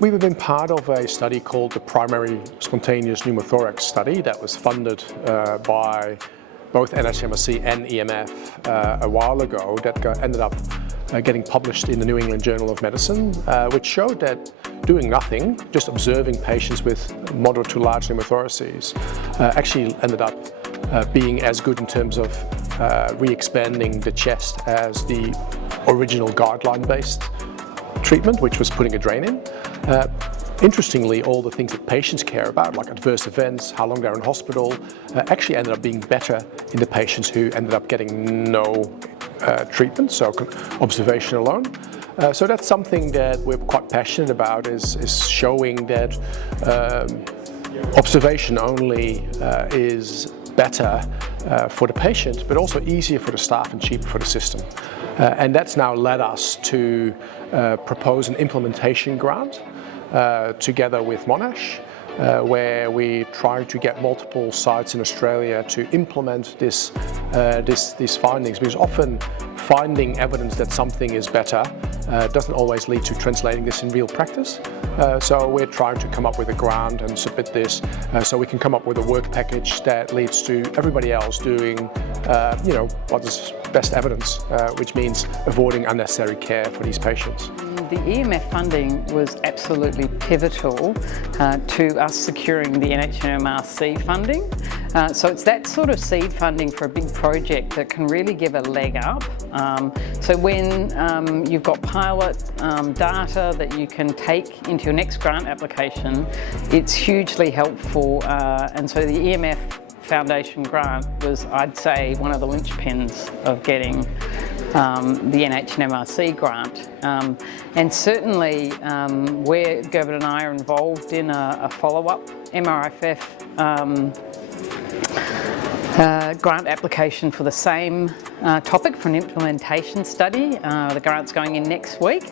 We've been part of a study called the Primary Spontaneous Pneumothorax Study that was funded by both NHMRC and EMF a while ago, that ended up getting published in the New England Journal of Medicine, which showed that doing nothing, just observing patients with moderate to large pneumothoraces, actually ended up being as good in terms of re-expanding the chest as the original guideline-based treatment, which was putting a drain in. Interestingly, all the things that patients care about, like adverse events, how long they're in hospital, actually ended up being better in the patients who ended up getting no treatment, so observation alone. So that's something that we're quite passionate about, is showing that observation only is better for the patient, but also easier for the staff and cheaper for the system. And that's now led us to propose an implementation grant together with Monash, where we try to get multiple sites in Australia to implement these findings, because often finding evidence that something is better doesn't always lead to translating this in real practice. So we're trying to come up with a grant and submit this so we can come up with a work package that leads to everybody else doing what is best evidence, which means avoiding unnecessary care for these patients. The EMF funding was absolutely pivotal to us securing the NHMRC funding. So it's that sort of seed funding for a big project that can really give a leg up. So when you've got pilot data that you can take into your next grant application, it's hugely helpful. And so the EMF Foundation grant was, I'd say, one of the linchpins of getting the NHMRC grant. And certainly where Gerben and I are involved in a follow-up MRFF grant application for the same topic for an implementation study. The grant's going in next week,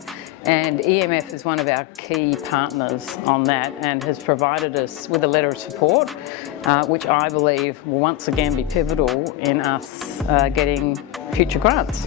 and EMF is one of our key partners on that and has provided us with a letter of support, which I believe will once again be pivotal in us getting future grants.